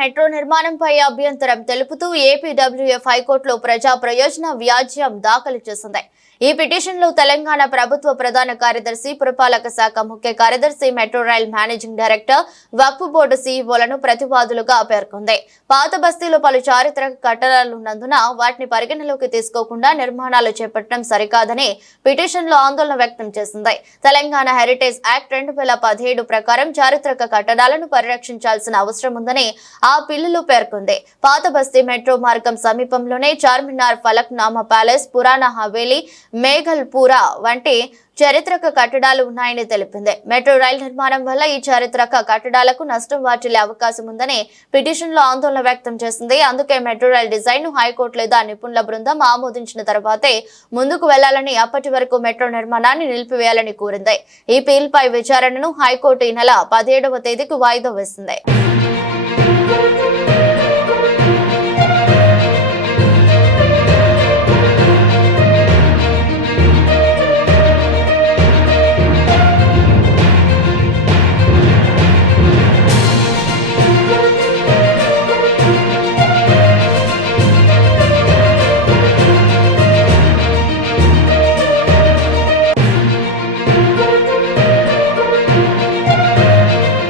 Metro నిర్మాణంపై అభ్యంతరం తెలుపుతూ ఏపీడబ్ల్యూఎఫ్ హైకోర్టులో ప్రజా ప్రయోజన వ్యాజ్యం దాఖలు చేసింది. ఈ పిటిషన్లో తెలంగాణ ప్రభుత్వ ప్రధాన కార్యదర్శి, పురపాలక శాఖ ముఖ్య కార్యదర్శి, మెట్రో రైల్ మేనేజింగ్ డైరెక్టర్, వక్ఫ్ బోర్డు సీఈఓలను ప్రతివాదులుగా పేర్కొంది. పాత బస్తీలో పలు చారిత్రక కట్టడాలున్నందున వాటిని పరిగణలోకి తీసుకోకుండా నిర్మాణాలు చేపట్టడం సరికాదని పిటిషన్లో ఆందోళన వ్యక్తం చేసింది. తెలంగాణ హెరిటేజ్ యాక్ట్ 2017 ప్రకారం చారిత్రక కట్టడాలను పరిరక్షించాల్సిన అవసరం ఉందని ఆ బిల్లులో పేర్కొంది. పాత బస్తీ మెట్రో మార్గం సమీపంలోనే చార్మినార్, ఫలక్నామా ప్యాలెస్, పురాణ హవేలీ, మేఘల్పూరా వంటి చారిత్రక కట్టడాలు ఉన్నాయని తెలిపింది. మెట్రో రైల్ నిర్మాణం వల్ల ఈ చారిత్రక కట్టడాలకు నష్టం వాటిల్లే అవకాశం ఉందని పిటిషన్లో ఆందోళన వ్యక్తం చేసింది. అందుకే మెట్రో రైల్ డిజైన్ ను హైకోర్టు లేదా నిపుణుల బృందం ఆమోదించిన తర్వాతే ముందుకు వెళ్లాలని, అప్పటి వరకు మెట్రో నిర్మాణాన్ని నిలిపివేయాలని కోరింది. ఈ పిల్పై విచారణను హైకోర్టు ఈ నెల 17వ తేదీకి వాయిదా వేసింది.